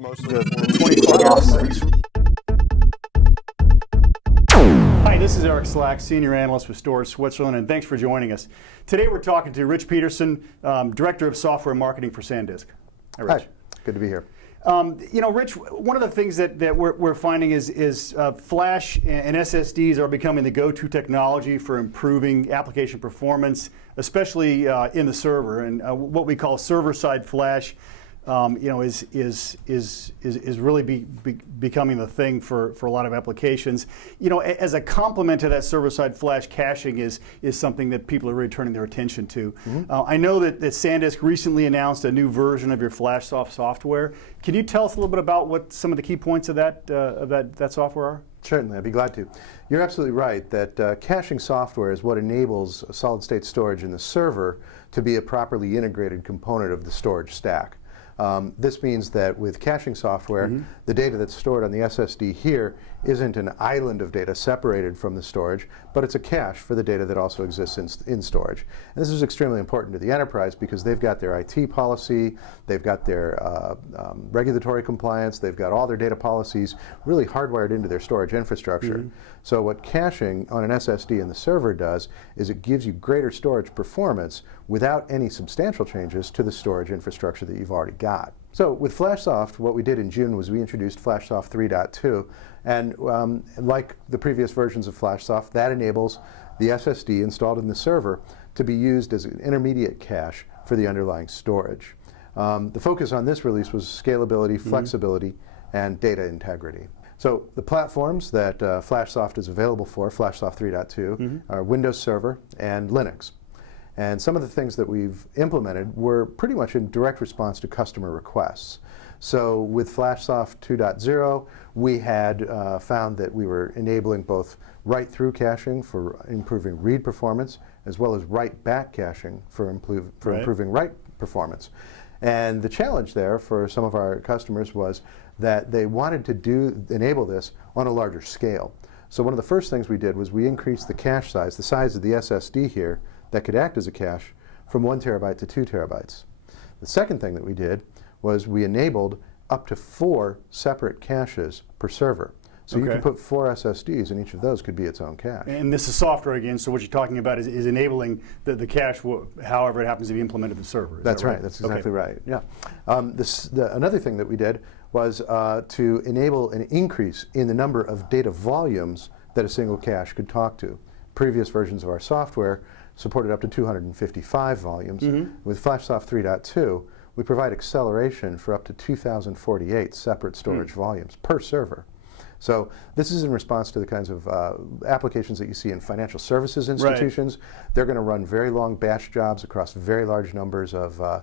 Most of the 25 Hi, this is Eric Slack, Senior Analyst with Storage Switzerland, and thanks for joining us. Today we're talking to Rich Peterson, Director of Software Marketing for SanDisk. Hi, Rich. Hi, good to be here. You know, Rich, one of the things that we're finding is Flash and SSDs are becoming the go-to technology for improving application performance, especially in the server. And what we call server-side Flash, you know, is really becoming the thing for a lot of applications. You know, as a complement to that server-side Flash, caching is something that people are really turning their attention to. I know that SanDisk recently announced a new version of your FlashSoft software. Can you tell us a little bit about what some of the key points of that software are? Certainly, I'd be glad to. You're absolutely right that caching software is what enables solid-state storage in the server to be a properly integrated component of the storage stack. This means that with caching software, the data that's stored on the SSD here isn't an island of data separated from the storage, but it's a cache for the data that also exists in storage. And this is extremely important to the enterprise because they've got their IT policy, they've got their regulatory compliance, they've got all their data policies really hardwired into their storage infrastructure. So what caching on an SSD in the server does is it gives you greater storage performance without any substantial changes to the storage infrastructure that you've already got. So with FlashSoft, what we did in June was we introduced FlashSoft 3.2, and like the previous versions of FlashSoft, that enables the SSD installed in the server to be used as an intermediate cache for the underlying storage. The focus on this release was scalability, flexibility, and data integrity. So the platforms that FlashSoft is available for, FlashSoft 3.2, are Windows Server and Linux. And some of the things that we've implemented were pretty much in direct response to customer requests. So with FlashSoft 2.0, we had found that we were enabling both write-through caching for improving read performance, as well as write-back caching for improving write performance. And the challenge there for some of our customers was that they wanted to enable this on a larger scale. So one of the first things we did was we increased the cache size, the size of the SSD here, that could act as a cache from 1 terabyte to 2 terabytes. The second thing that we did was we enabled up to 4 separate caches per server. So you can put 4 SSDs, and each of those could be its own cache. And this is software again, so what you're talking about is enabling the cache, however it happens to be implemented in the server. That's right. That's exactly right. Yeah. Another thing that we did was to enable an increase in the number of data volumes that a single cache could talk to. Previous versions of our software supported up to 255 volumes. With FlashSoft 3.2, we provide acceleration for up to 2,048 separate storage volumes per server. So this is in response to the kinds of applications that you see in financial services institutions. They're going to run very long batch jobs across very large numbers of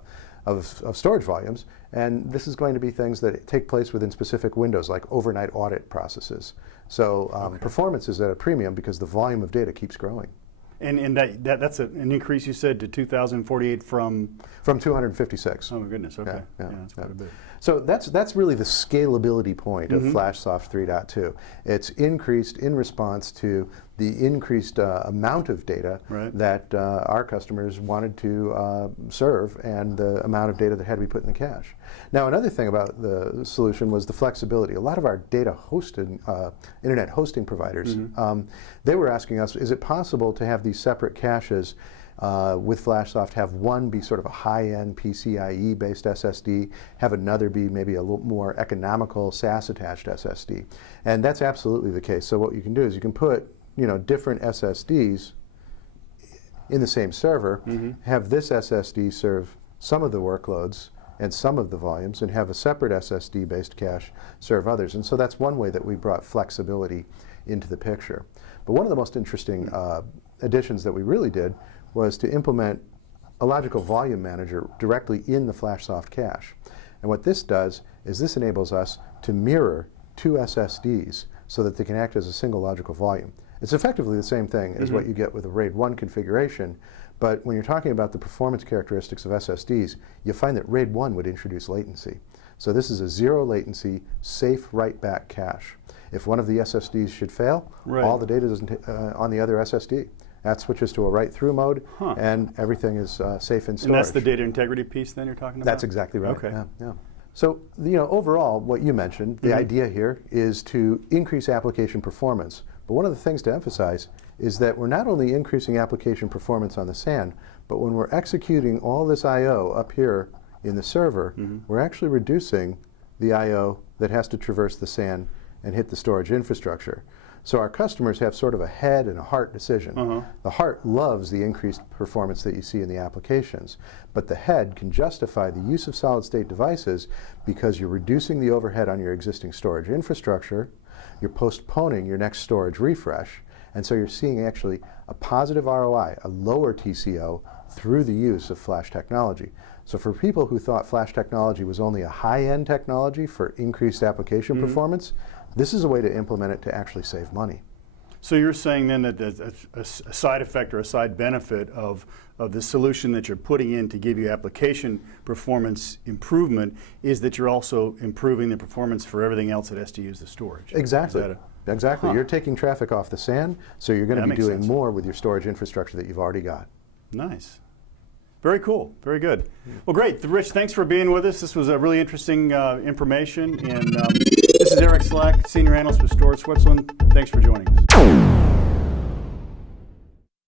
storage volumes, and this is going to be things that take place within specific windows, like overnight audit processes. So performance is at a premium because the volume of data keeps growing. And that's an increase, you said, to 2,048 from 256. Oh my goodness! Okay, yeah, that's quite a bit. So that's really the scalability point of FlashSoft 3.2. It's increased in response to the increased amount of data that our customers wanted to serve, and the amount of data that had to be put in the cache. Now, another thing about the solution was the flexibility. A lot of our data hosted, internet hosting providers, they were asking us, is it possible to have these separate caches with FlashSoft, have one be sort of a high-end PCIe based SSD, have another be maybe a little more economical SAS attached SSD. And that's absolutely the case. So what you can do is you can put different SSDs in the same server, have this SSD serve some of the workloads and some of the volumes, and have a separate SSD based cache serve others. And so that's one way that we brought flexibility into the picture. But one of the most interesting additions that we really did was to implement a logical volume manager directly in the FlashSoft cache. And what this does is this enables us to mirror 2 SSDs so that they can act as a single logical volume. It's effectively the same thing as what you get with a RAID 1 configuration, but when you're talking about the performance characteristics of SSDs, you find that RAID 1 would introduce latency. So this is a zero latency, safe write-back cache. If one of the SSDs should fail, all the data is on the other SSD. That switches to a write-through mode, and everything is safe in storage. And that's the data integrity piece then you're talking about? That's exactly right. Okay. Yeah. So, overall, what you mentioned, the idea here is to increase application performance. But one of the things to emphasize is that we're not only increasing application performance on the SAN, but when we're executing all this I/O up here in the server, we're actually reducing the I/O that has to traverse the SAN and hit the storage infrastructure. So our customers have sort of a head and a heart decision. The heart loves the increased performance that you see in the applications, but the head can justify the use of solid-state devices because you're reducing the overhead on your existing storage infrastructure, you're postponing your next storage refresh, and so you're seeing actually a positive ROI, a lower TCO, through the use of flash technology. So for people who thought flash technology was only a high-end technology for increased application performance, this is a way to implement it to actually save money. So you're saying then that a side effect or a side benefit of the solution that you're putting in to give you application performance improvement is that you're also improving the performance for everything else that has to use the storage. Exactly. Exactly. You're taking traffic off the SAN, so you're going to be doing more with your storage infrastructure that you've already got. Nice. Very cool. Very good. Well, great. Rich, thanks for being with us. This was a really interesting information. And this is Eric Slack, Senior Analyst with Storage Switzerland. Thanks for joining us.